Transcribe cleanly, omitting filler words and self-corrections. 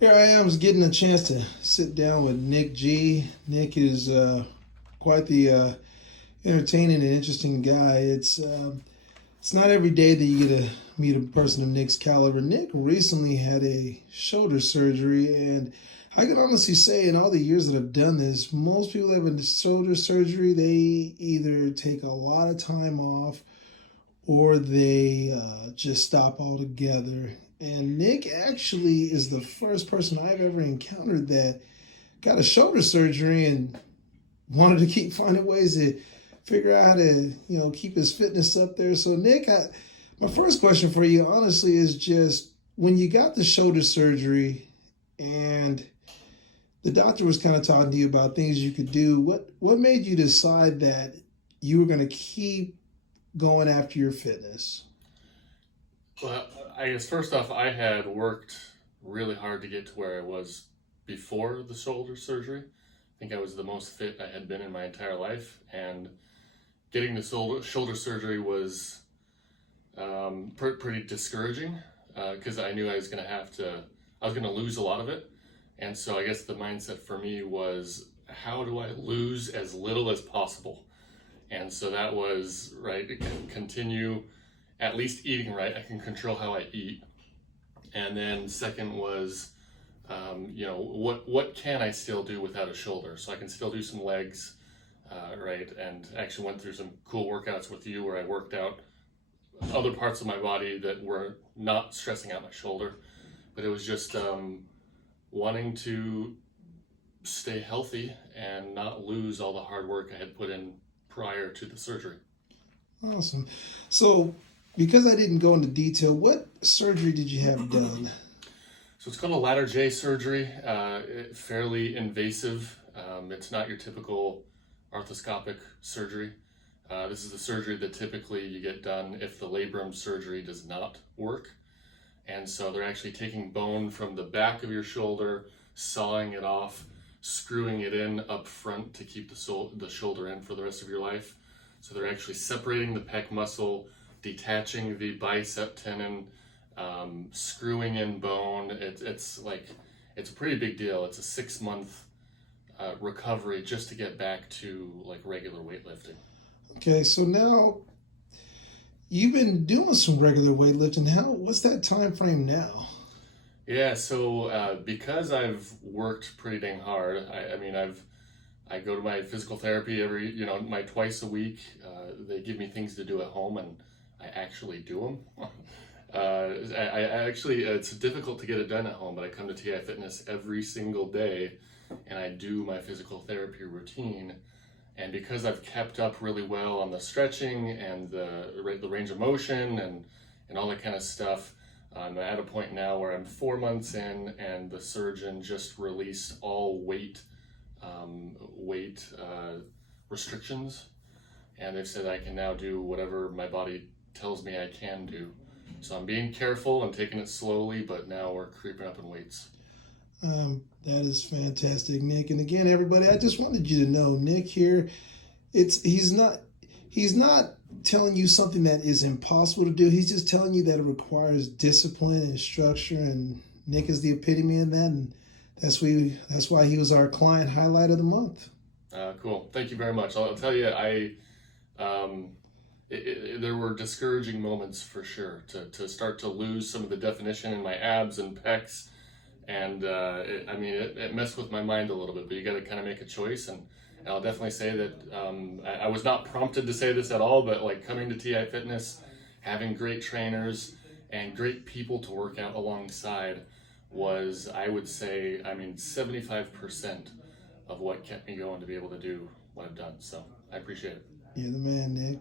Here I am, getting a chance to sit down with Nick G. Nick is quite the entertaining and interesting guy. It's not every day that you get to meet a person of Nick's caliber. Nick recently had a shoulder surgery, and I can honestly say, in all the years that I've done this, most people that have a shoulder surgery, they either take a lot of time off or they just stop altogether. And Nick actually is the first person I've ever encountered that got a shoulder surgery and wanted to keep finding ways to figure out how to, keep his fitness up there. So, Nick, my first question for you, honestly, is just when you got the shoulder surgery and the doctor was kind of talking to you about things you could do, what made you decide that you were going to keep going after your fitness? Well, I guess first off, I had worked really hard to get to where I was before the shoulder surgery. I think I was the most fit I had been in my entire life, and getting the shoulder surgery was pretty discouraging because I knew I was going to I was going to lose a lot of it. And so I guess the mindset for me was, how do I lose as little as possible? And so that was, right, it can continue at least eating right. I can control how I eat. And then second was, what can I still do without a shoulder? So I can still do some legs, right? And actually went through some cool workouts with you where I worked out other parts of my body that were not stressing out my shoulder. But it was just wanting to stay healthy and not lose all the hard work I had put in prior to the surgery. Awesome. So, because I didn't go into detail, what surgery did you have done? So it's called a lateral J surgery, fairly invasive. It's not your typical arthroscopic surgery. This is the surgery that typically you get done if the labrum surgery does not work. And so they're actually taking bone from the back of your shoulder, sawing it off, screwing it in up front to keep the shoulder in for the rest of your life. So they're actually separating the pec muscle, detaching the bicep tendon, screwing in bone. It's a pretty big deal. It's a 6-month recovery just to get back to like regular weightlifting. Okay, so now you've been doing some regular weightlifting. What's that time frame now? Yeah, so because I've worked pretty dang hard, I go to my physical therapy my twice a week. They give me things to do at home, and I actually do them. I actually, it's difficult to get it done at home, but I come to TI Fitness every single day, and I do my physical therapy routine. And because I've kept up really well on the stretching and the range of motion and all that kind of stuff, I'm at a point now where I'm 4 months in, and the surgeon just released all weight restrictions, and they've said I can now do whatever my body tells me I can do. So I'm being careful and taking it slowly, but now we're creeping up in weights. That is fantastic, Nick. And again, everybody, I just wanted you to know, Nick here, he's not telling you something that is impossible to do. He's just telling you that it requires discipline and structure. And Nick is the epitome of that. And that's why he was our client highlight of the month. Cool. Thank you very much. I'll tell you, there were discouraging moments for sure to start to lose some of the definition in my abs and pecs. And it messed with my mind a little bit, but you got to kind of make a choice. And I'll definitely say that I was not prompted to say this at all, but like coming to TI Fitness, having great trainers and great people to work out alongside was, I would say, 75% of what kept me going to be able to do what I've done. So I appreciate it. You're the man, Nick.